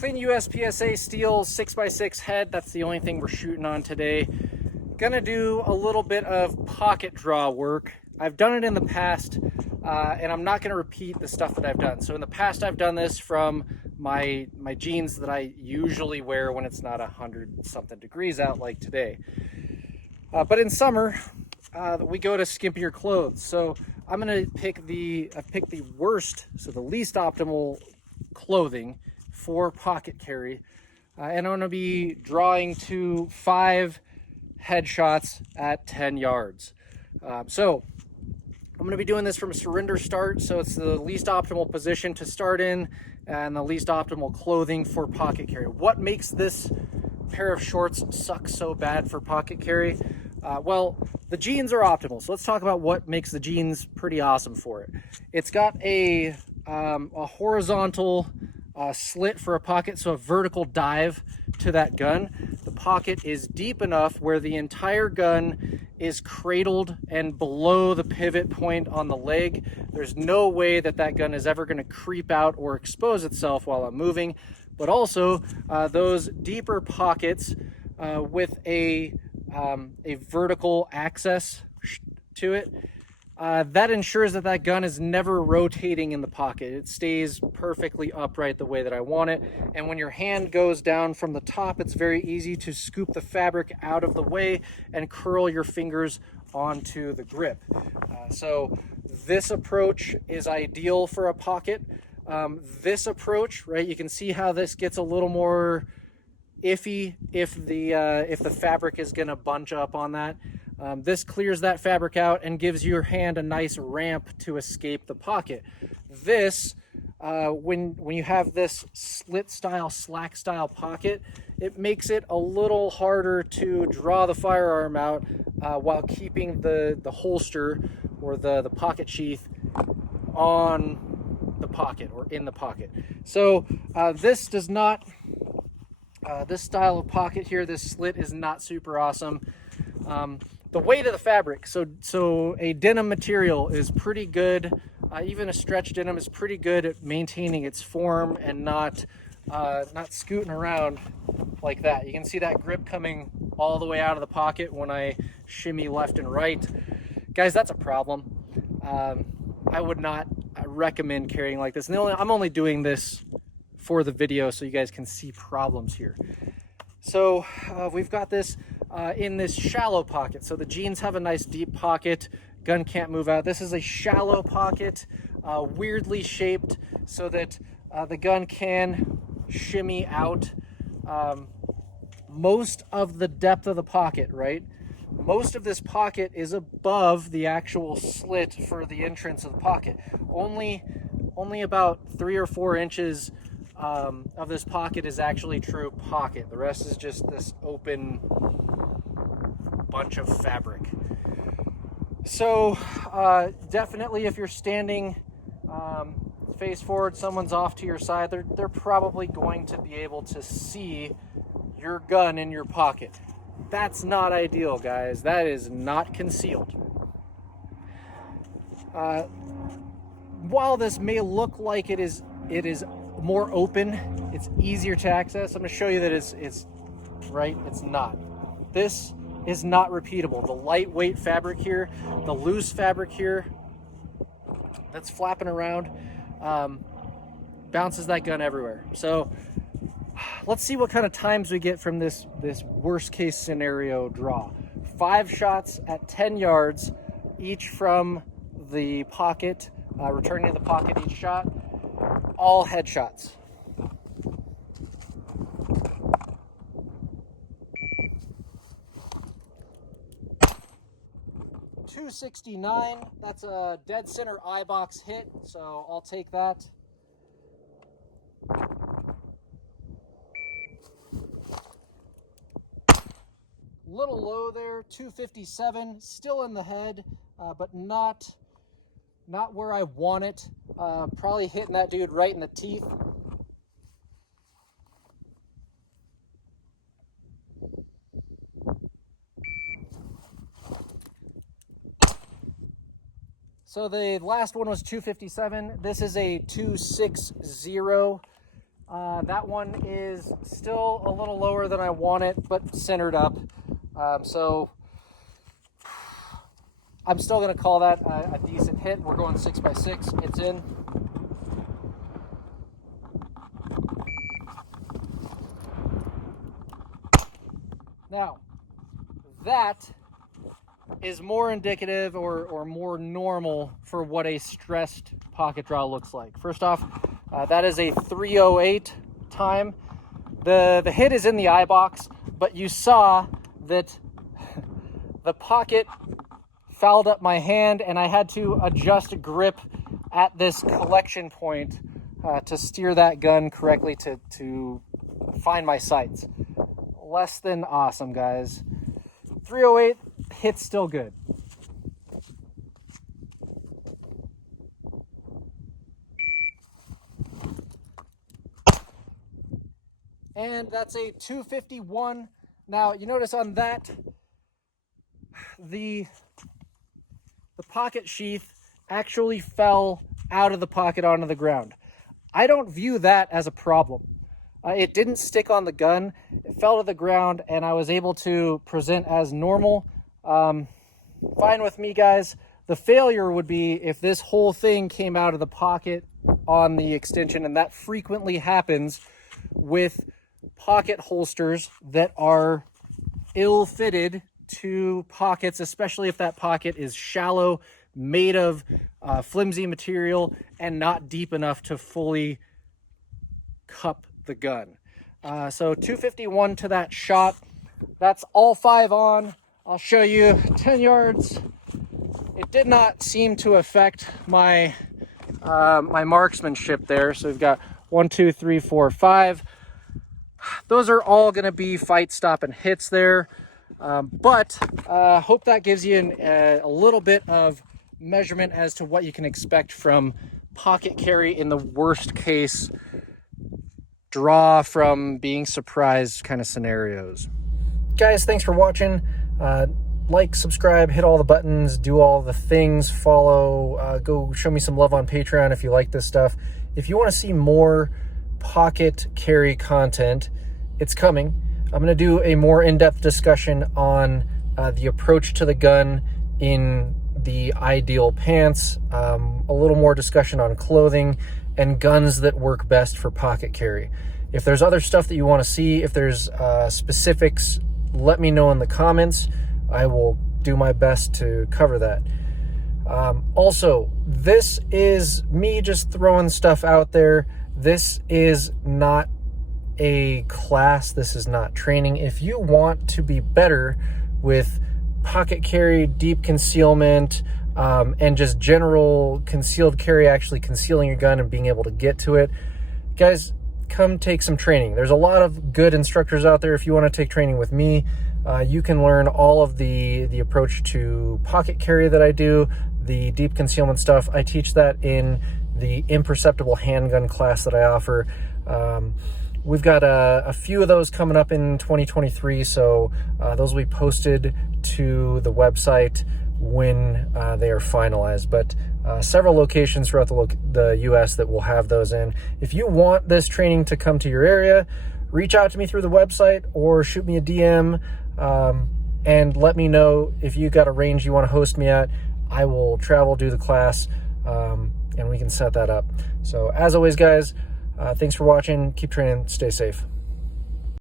Twin USPSA steel 6x6 head. That's the only thing we're shooting on today. Gonna do a little bit of pocket draw work. I've done it in the past, and I'm not gonna repeat the stuff that I've done. So in the past, I've done this from my jeans that I usually wear when it's not 100-something degrees out like today. But in summer, we go to skimpier clothes. So I'm gonna pick I've picked the worst, so the least optimal clothing for pocket carry. And I'm gonna be drawing to 5 headshots at 10 yards. So I'm gonna be doing this from a surrender start. So it's the least optimal position to start in and the least optimal clothing for pocket carry. What makes this pair of shorts suck so bad for pocket carry? Well, the jeans are optimal. So let's talk about what makes the jeans pretty awesome for it. It's got a horizontal slit for a pocket, so a vertical dive to that gun. The pocket is deep enough where the entire gun is cradled and below the pivot point on the leg. There's no way that gun is ever going to creep out or expose itself while I'm moving. But also those deeper pockets with a vertical access to it, that ensures that gun is never rotating in the pocket. It stays perfectly upright the way that I want it. And when your hand goes down from the top, it's very easy to scoop the fabric out of the way and curl your fingers onto the grip. So this approach is ideal for a pocket. This approach, right, you can see how this gets a little more iffy if the fabric is going to bunch up on that. This clears that fabric out and gives your hand a nice ramp to escape the pocket. This, when you have this slit style, slack style pocket, it makes it a little harder to draw the firearm out while keeping the holster or the pocket sheath on the pocket or in the pocket. So this does not, this style of pocket here, this slit is not super awesome. The weight of the fabric, so a denim material is pretty good. Even a stretch denim is pretty good at maintaining its form and not scooting around like that. You can see that grip coming all the way out of the pocket when I shimmy left and right. Guys, that's a problem. I would not recommend carrying like this. And I'm only doing this for the video so you guys can see problems here. So we've got this in this shallow pocket. So the jeans have a nice deep pocket. Gun can't move out. This is a shallow pocket, weirdly shaped so that the gun can shimmy out most of the depth of the pocket, right? Most of this pocket is above the actual slit for the entrance of the pocket. Only about 3 or 4 inches of this pocket is actually true pocket. The rest is just this open bunch of fabric. So definitely if you're standing face forward, someone's off to your side, they're probably going to be able to see your gun in your pocket. That's not ideal, guys. That is not concealed. While this may look like it is more open, it's easier to access, I'm going to show you that it's right, it's not. This is not repeatable. The lightweight fabric here, the loose fabric here that's flapping around, bounces that gun everywhere. So let's see what kind of times we get from this worst case scenario draw. 5 shots at 10 yards, each from the pocket, returning to the pocket each shot, all headshots. .269, that's a dead center eye box hit, so I'll take that. Little low there, .257, still in the head, but not where I want it. Probably hitting that dude right in the teeth. So the last one was .257. This is a .260. That one is still a little lower than I want it, but centered up. So I'm still going to call that a decent hit. We're going 6x6. It's in. Now, that is more indicative or more normal for what a stressed pocket draw looks like. First off, that is a 308 time. The hit is in the eye box, but you saw that the pocket fouled up my hand and I had to adjust grip at this collection point to steer that gun correctly to find my sights. Less than awesome, guys. 308 hit's still good. And that's a 251. Now, you notice on that, the pocket sheath actually fell out of the pocket onto the ground. I don't view that as a problem. It didn't stick on the gun. It fell to the ground, and I was able to present as normal. Fine with me, guys. The failure would be if this whole thing came out of the pocket on the extension, and that frequently happens with pocket holsters that are ill-fitted to pockets, especially if that pocket is shallow, made of flimsy material, and not deep enough to fully cup the gun. So 251 to that shot. That's all 5 on. I'll show you 10 yards. It did not seem to affect my my marksmanship there. So we've got 1, 2, 3, 4, 5. Those are all going to be fight stopping hits there. But hope that gives you a little bit of measurement as to what you can expect from pocket carry in the worst case draw from being surprised kind of scenarios. Guys, thanks for watching. Like, subscribe, hit all the buttons, do all the things, follow, go show me some love on Patreon if you like this stuff. If you want to see more pocket carry content, it's coming. I'm going to do a more in-depth discussion on the approach to the gun in the ideal pants, a little more discussion on clothing, and guns that work best for pocket carry. If there's other stuff that you want to see, if there's specifics, let me know in the comments. I will do my best to cover that. Also, this is me just throwing stuff out there. This is not a class. This is not training. If you want to be better with pocket carry, deep concealment, and just general concealed carry, actually concealing your gun and being able to get to it, guys, come take some training. There's a lot of good instructors out there. If you want to take training with me, you can learn all of the approach to pocket carry that I do, the deep concealment stuff. I teach that in the imperceptible handgun class that I offer. We've got a few of those coming up in 2023, so those will be posted to the website when they are finalized. But several locations throughout the U.S. that will have those in. If you want this training to come to your area, reach out to me through the website or shoot me a DM and let me know if you got a range you want to host me at. I will travel, do the class, and we can set that up. So as always, guys, thanks for watching. Keep training. Stay safe.